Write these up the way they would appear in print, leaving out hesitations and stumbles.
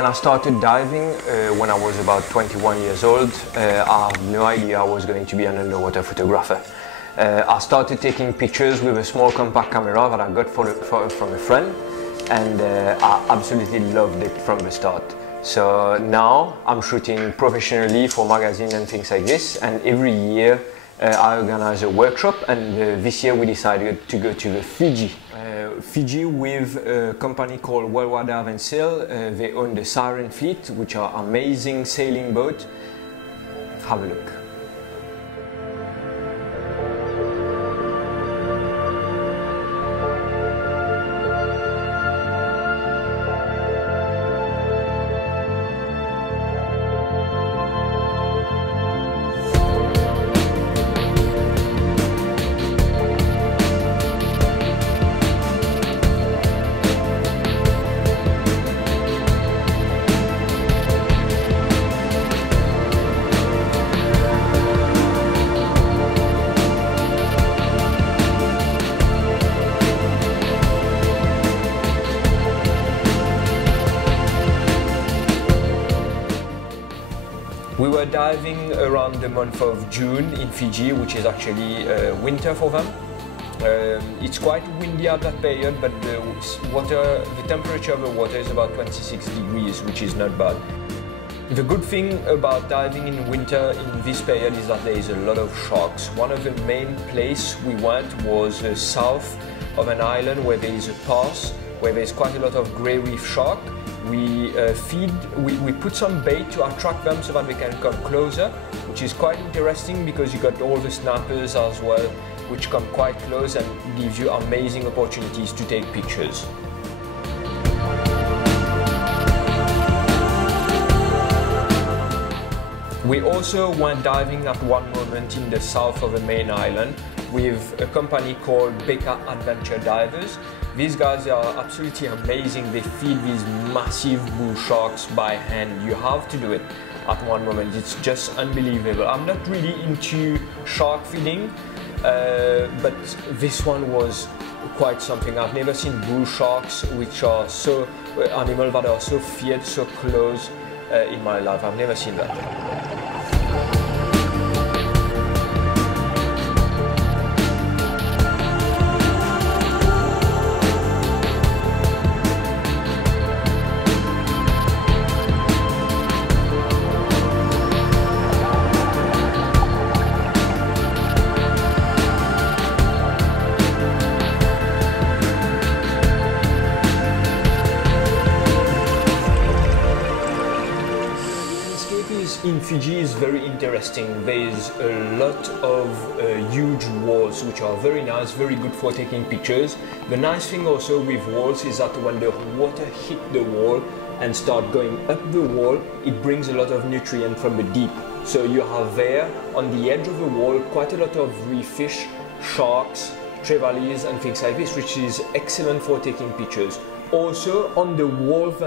When I started diving, when I was about 21 years old, I had no idea I was going to be an underwater photographer. I started taking pictures with a small compact camera that I got from a friend, and I absolutely loved it from the start. So now I'm shooting professionally for magazines and things like this, and every year I organize a workshop, and this year we decided to go to the Fiji. Fiji with a company called Worldwide Dive and Sail. They own the Siren fleet, which are amazing sailing boats. Have a look. We were diving around the month of June in Fiji, which is actually winter for them. It's quite windy at that period, but the temperature of the water is about 26 degrees, which is not bad. The good thing about diving in winter in this period is that there is a lot of sharks. One of the main places we went was south of an island where there is a pass, where there is quite a lot of grey reef shark. We put some bait to attract them so that they can come closer, which is quite interesting because you got all the snappers as well, which come quite close and gives you amazing opportunities to take pictures. We also went diving at one moment in the south of the main island with a company called Becca Adventure Divers. These guys are absolutely amazing. They feed these massive bull sharks by hand. You have to do it at one moment. It's just unbelievable. I'm not really into shark feeding, but this one was quite something. I've never seen bull sharks, which are animals that are so fierce, so close in my life. I've never seen that. In Fiji is very interesting. There is a lot of huge walls which are very nice, very good for taking pictures. The nice thing also with walls is that when the water hit the wall and start going up the wall, it brings a lot of nutrient from the deep. So you have there on the edge of the wall quite a lot of reef fish, sharks, trevallies and things like this, which is excellent for taking pictures. Also on the walls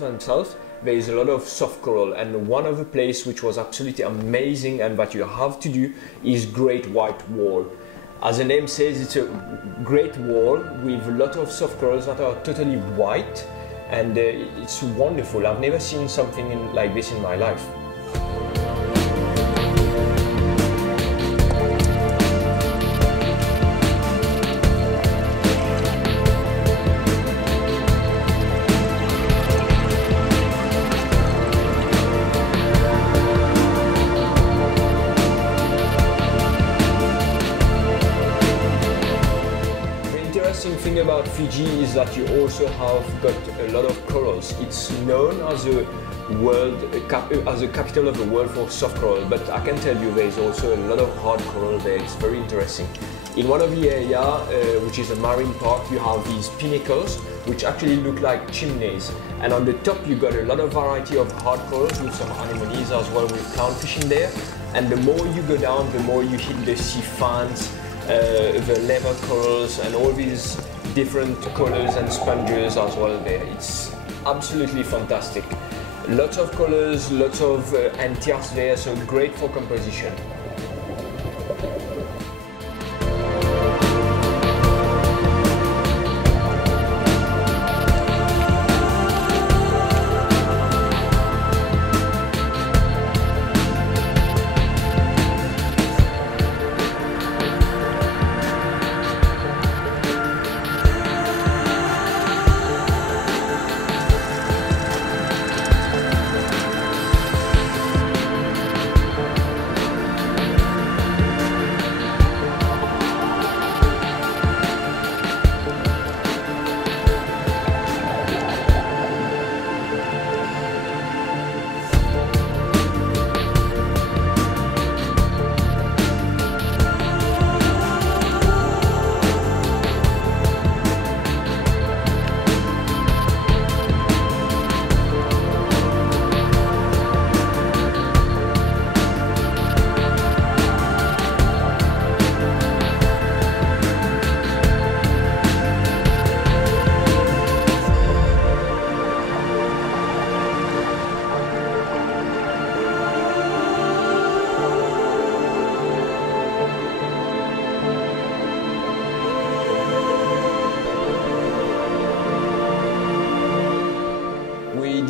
themselves, there is a lot of soft coral, and one of the places which was absolutely amazing and that you have to do is Great White Wall. As the name says, it's a great wall with a lot of soft corals that are totally white, and it's wonderful. I've never seen something like this in my life. The interesting thing about Fiji is that you also have got a lot of corals. It's known as a capital of the world for soft coral, but I can tell you there is also a lot of hard coral there. It's very interesting. In one of the areas, which is a marine park, you have these pinnacles which actually look like chimneys, and on the top you got a lot of variety of hard corals with some anemones as well, with clownfish in there. And the more you go down, the more you hit the sea fans, the leather corals and all these different colors and sponges as well there. It's absolutely fantastic. Lots of colors, lots of anthers there, so great for composition.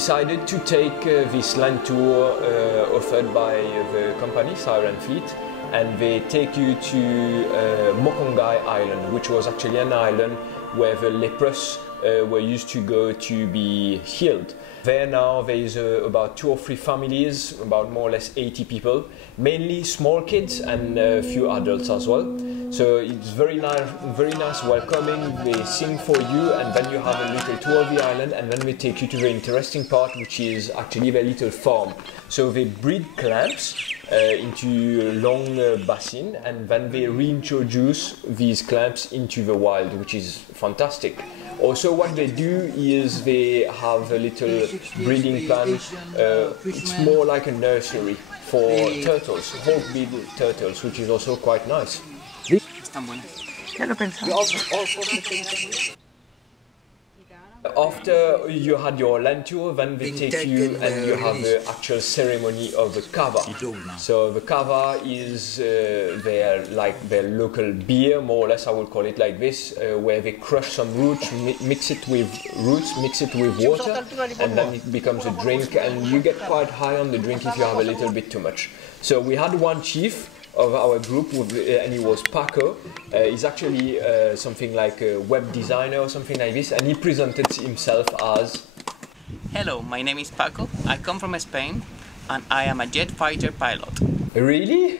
decided to take this land tour offered by the company Siren Fleet, and they take you to Mokongai Island, which was actually an island where the leprous were used to go to be healed. There now there is about 2 or 3 families, about more or less 80 people, mainly small kids and a few adults as well. So it's very nice welcoming. They sing for you, and then you have a little tour of the island, and then they take you to the interesting part, which is actually their little farm. So they breed clams into long basin, and then they reintroduce these clams into the wild, which is fantastic. Also, what they do is they have a little breeding plan. It's more like a nursery for turtles, hawk-billed turtles, which is also quite nice. Están buenas. Ya lo pensaba. After you had your land tour, then they take you and you have the actual ceremony of the kava. So the kava is their local beer, more or less I would call it like this, where they crush some roots, mix it with water, and then it becomes a drink, and you get quite high on the drink if you have a little bit too much. So we had one chief of our group, and he was Paco. He's actually something like a web designer or something like this, and he presented himself as... Hello, my name is Paco. I come from Spain, and I am a jet fighter pilot. Really?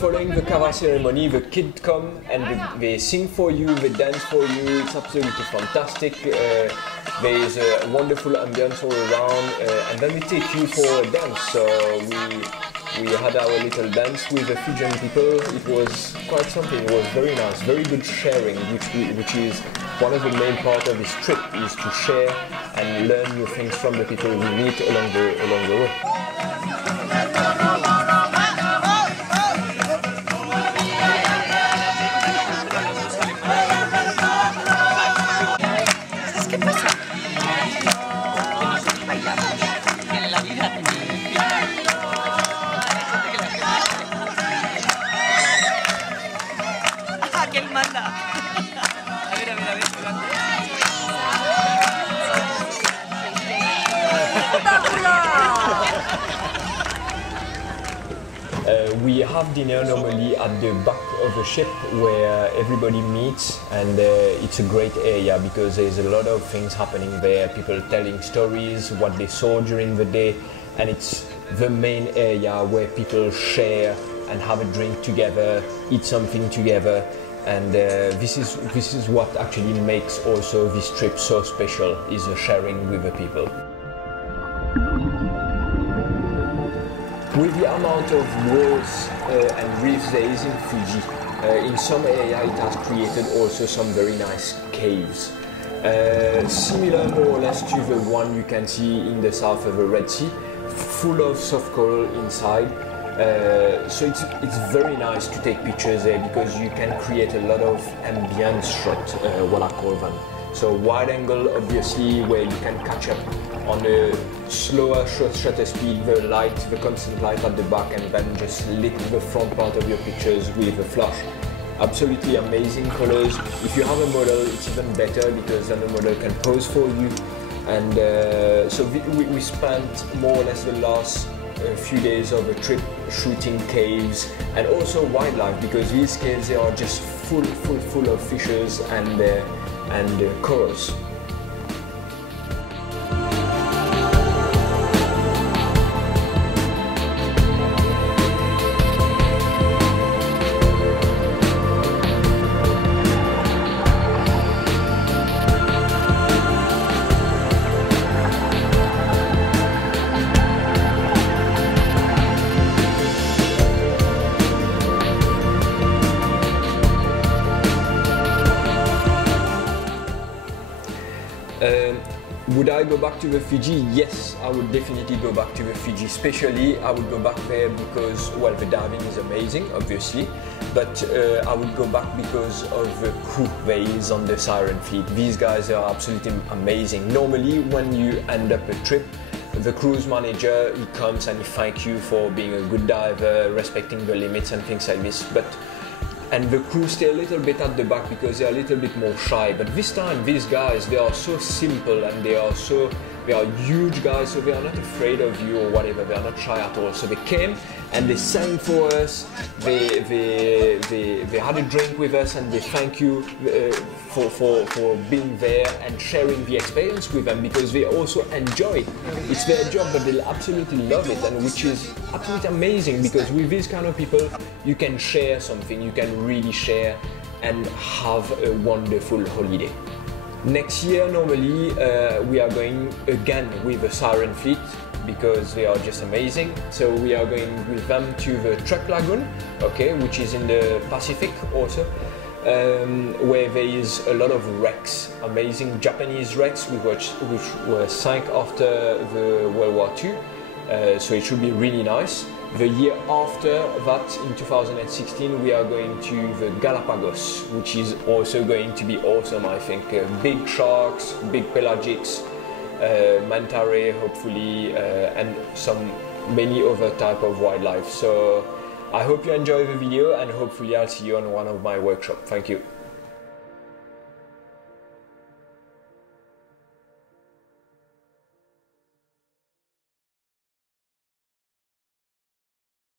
Following the kava ceremony, the kids come and they sing for you, they dance for you. It's absolutely fantastic. There is a wonderful ambience all around, and then we take you for a dance. So we had our little dance with the Fijian people. It was quite something. It was very nice, very good sharing, which is one of the main parts of this trip, is to share and learn new things from the people we meet along the way. We have dinner normally at the back of the ship where everybody meets, and it's a great area because there's a lot of things happening there, people telling stories, what they saw during the day, and it's the main area where people share and have a drink together, eat something together, and this is what actually makes also this trip so special, is the sharing with the people. With the amount of walls and reefs there is in Fiji, in some area it has created also some very nice caves. Similar more or less to the one you can see in the south of the Red Sea, full of soft coral inside. So it's very nice to take pictures there because you can create a lot of ambience shot, what I call them. So wide angle, obviously, where you can catch up on a slower shutter speed, the constant light at the back, and then just lit the front part of your pictures with a flash. Absolutely amazing colors. If you have a model, it's even better because then the model can pose for you. And so we spent more or less the last few days of a trip shooting caves and also wildlife, because these caves, they are just full of fishes and corals. Would I go back to the Fiji? Yes, I would definitely go back to the Fiji. Especially, I would go back there because, well, the diving is amazing, obviously, but I would go back because of the crew there is on the Siren Fleet. These guys are absolutely amazing. Normally, when you end up a trip, the cruise manager, he comes and he thanks you for being a good diver, respecting the limits and things like this. And the crew stay a little bit at the back because they're a little bit more shy. But this time, these guys, they are so simple and they are huge guys, so they are not afraid of you or whatever. They are not shy at all. So they came and they sang for us. They had a drink with us and they thank you for being there and sharing the experience with them, because they also enjoy it. It's their job, but they absolutely love it, and which is absolutely amazing, because with these kind of people, you can share something, you can really share and have a wonderful holiday. Next year, normally, we are going again with the Siren fleet, because they are just amazing. So we are going with them to the Truck Lagoon, okay, which is in the Pacific also, where there is a lot of wrecks, amazing Japanese wrecks which were sank after the World War II. So it should be really nice. The year after that, in 2016, we are going to the Galapagos, which is also going to be awesome, I think. Big sharks, big pelagics, manta ray, hopefully, and many other type of wildlife. So I hope you enjoy the video, and hopefully I'll see you on one of my workshops. Thank you.